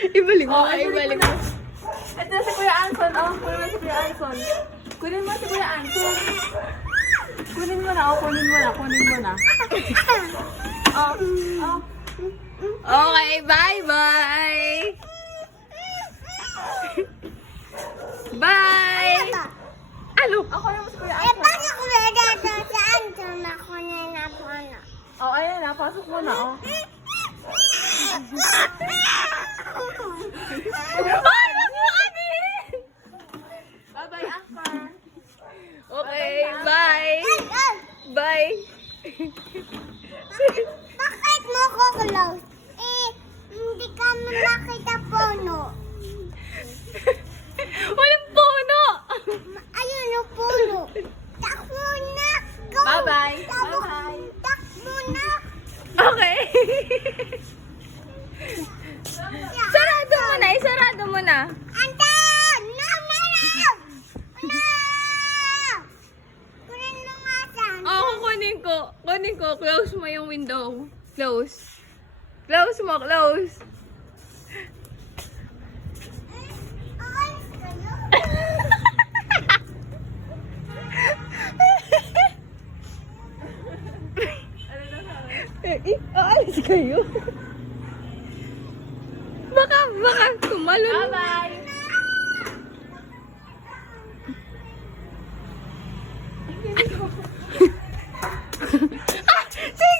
Ibalik mo, Oh, ibalik mo. Ito si Kuya Anson. Oh, kunin mo si Kuya Anson. Kunin mo si Kuya Anson. Kunin mo na, oh, kunin mo na, kunin mo na. Oh, oh. Okay, bye-bye! Bye! Ano? Ako naman si Kuya Eh, Anson. paano ko nagdado sa Anton ako na napuno? Oh, ayan na, pasok mo na, oh. Bye! Wag mo kami! Bye-bye, Anson. Okay, bye! Bye! Bakit mo ko close? Eh, hindi ka makita puno. Walang puno! Ayun yung puno. Takbo na. Go. Bye-bye. Takbo. Bye-bye. Takbo na. Okay. Sarado mo na, isarado mo na. Anton! No, no, no! No! Kunin mo nga saan. Oo, kunin ko. Kunin ko. Close mo yung window. Close. Close mo, close. Aalis kayo. Aalis kayo. Baka tumalon. Bye-bye.